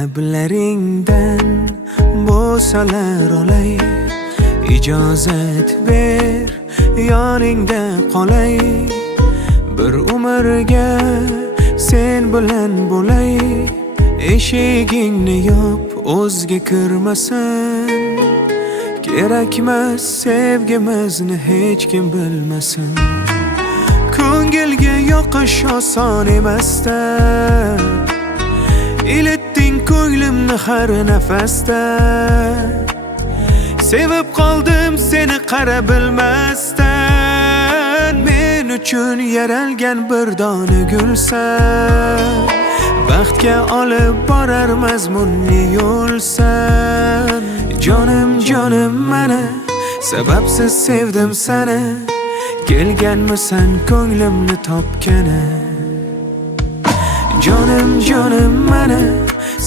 Lablaringdan bo'salar olay, ijozat ber yoningda qolay. Bir umrga sen bilan bo'lay, eshigingni yop o'zga kirmasin. Kerakmas sevgimizni hech kim bilmasin. Ko'ngilga yoqish oson emasda, ilitding ko'nglimni har nafasda. Sevib qoldim seni qara bilmasdan. Men uchun yaralgan bir dona gulsan, baxtga olib borar mazmunli yo'lsan. Jonim jonim mana, sababsiz sevdim seni. Kelganmisan ko'nglimni topgani. Jonim jonim mana,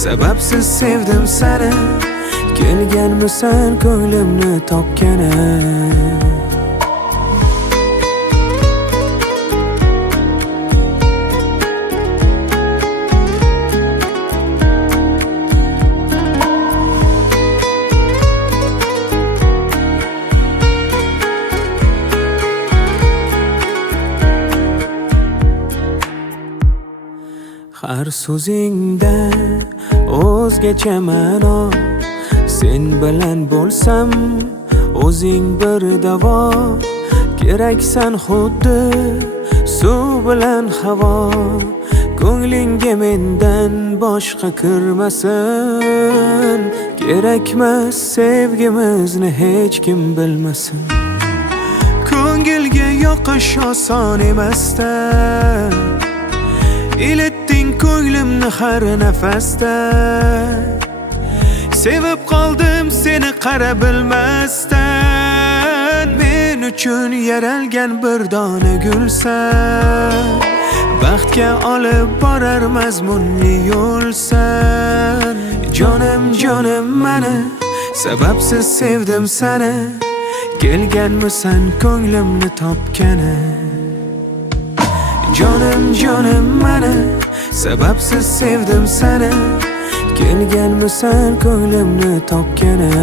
sababsiz sevdim seni. Kelganmisan ko'nglimni topgani. Har so'zingda o'zgacha ma'no. Sen bilan bo'lsam o'zing bir davo. Keraksan xuddi suv bilan havo. Ko'nglingga mendan boshqa kirmasin. Kerakmas sevgimizni hech kim bilmasin. Ko'ngilga yoqish oson emasda, ilitding ko'nglimni har nafasda. Sevib qoldim seni qara bilmasdan. Men uchun yaralgan bir dona gulsan, baxtga olib borar mazmunli yo'lsan. Jonim jonim mana, sababsiz sevdim seni. Kelganmisan ko'nglimni topgani. Jonim jonim mana, sababsiz sevdim seni. Kelganmisan ko'nglimni topgani.